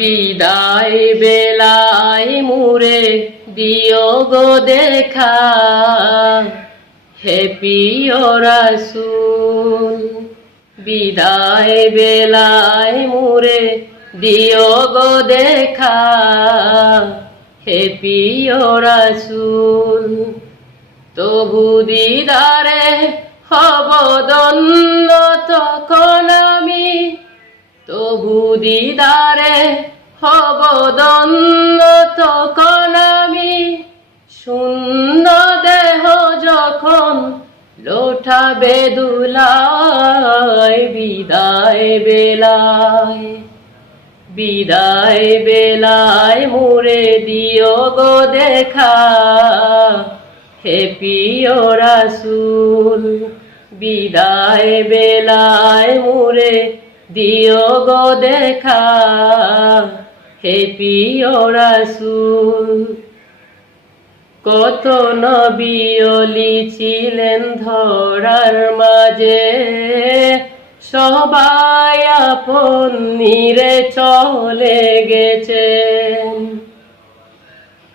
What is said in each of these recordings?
বিদায় বেলায় মুরে দিও গো দেখা, হে প্রিয় রাসূল। বিদায় বেলায় মুরে দিও গো দেখা, হে প্রিয় রাসূল। তবু দিদারে হব ধন্য তখন আমি, তবু দিদারে হব ধন্য তখন আমি। শূন্য দেহ যখন লোটাবে দুলায়, বিদায় বেলায়, বিদায় বেলায় মুরে দিও গো দেখা, হে প্রিয় রাসূল। বিদায় বেলায় মুরে দিও গো দেখা, হে প্রিয় রাসূল। কত নবী ওলি ছিলেন ধরার মাঝে, সবাই আপন নিরে চলে গেছেন।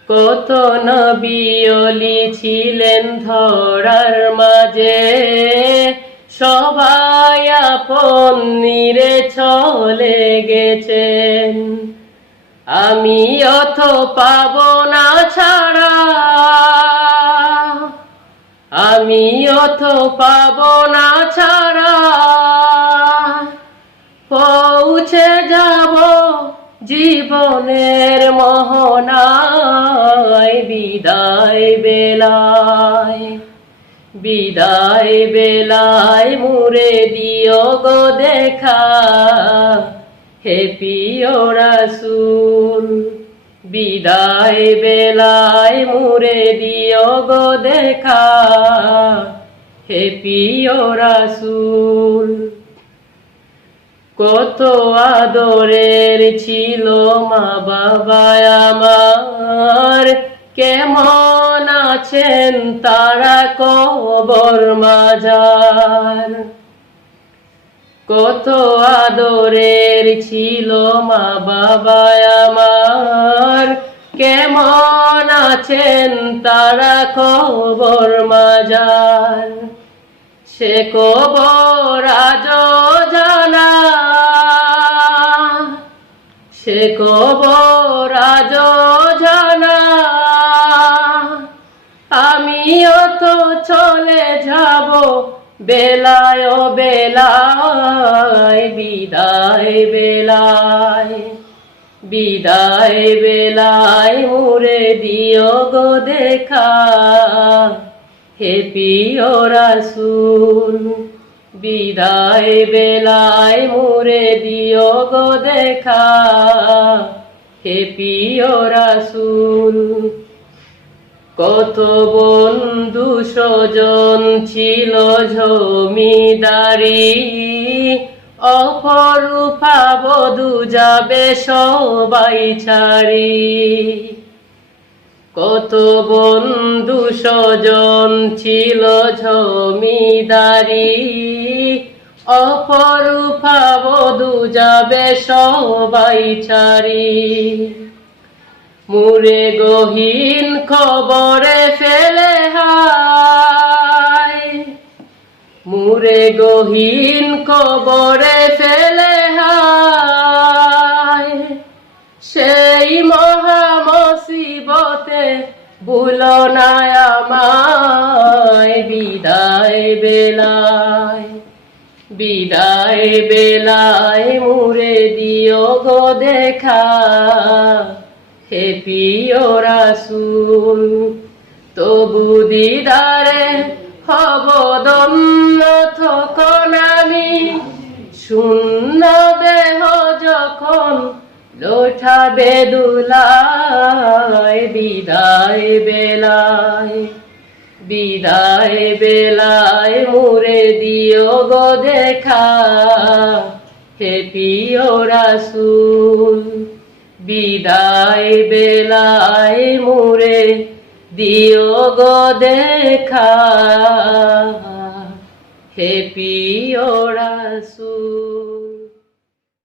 কত নবী ওলি ছিলেন ধরার মাঝে, সবাই আপন নিরে চলে গেছেন। আমি অথ পাব না ছাড়া, আমি অথ পাব না ছাড়া, পৌঁছে যাব জীবনের মোহনায়। বিদায় বেলায়, বিদায় বেলায় মুরে দিও গো দেখা, হে প্রিয় রাসূল। বিদায় বেলায় মুরে দিও গো দেখা, হে প্রিয় রাসূল। কত আদরের ছিল মা বাবা আমার, কেমন আছেন তারা কবর মাজার। কত আদরের ছিল মা বাবা আমার, কেমন আছেন তারা কবর মাজার। সে কবর আজও জানা, সে কবর আজও জানা। আমিও তো চলে যাব বেলায় বেলায়, বিদায় বেলায়, বিদায় বেলায় মুরে দিও গো দেখা, হে প্রিয় রাসূল। বিদায় বেলায় মুরে দিও গো দেখা, হে প্রিয় রাসূল। কত বন্ধু স্বজন ছিল জমিদারি, অপরূপা বধূ যাবে সবাই ছাড়ি। কত বন্ধু স্বজন ছিল জমিদারি, অপরূপা বধূ যাবে সবাই ছাড়ি। মুরে গহীন খবরে ফেলে হায়, মুরে গহীন খবরে ফেলে হায়। সেই মহা মুসিবতে ভুলো না আমায়। বিদায় বেলায়, বিদায় বেলায় মুরে দিও গো দেখা, হে প্রিয় রাসূল। তবু দিদারে হব ধন্য তখন আমি, শূন্য দেহ যখন লোটাবে দুলায়। বিদায় বেলায়, বিদায় বেলায় মুরে দিও গো দেখা, হে প্রিয় রাসূল। বিদায় বেলায় মুরে দিও গো দেখা, হে প্রিয় রাসূল।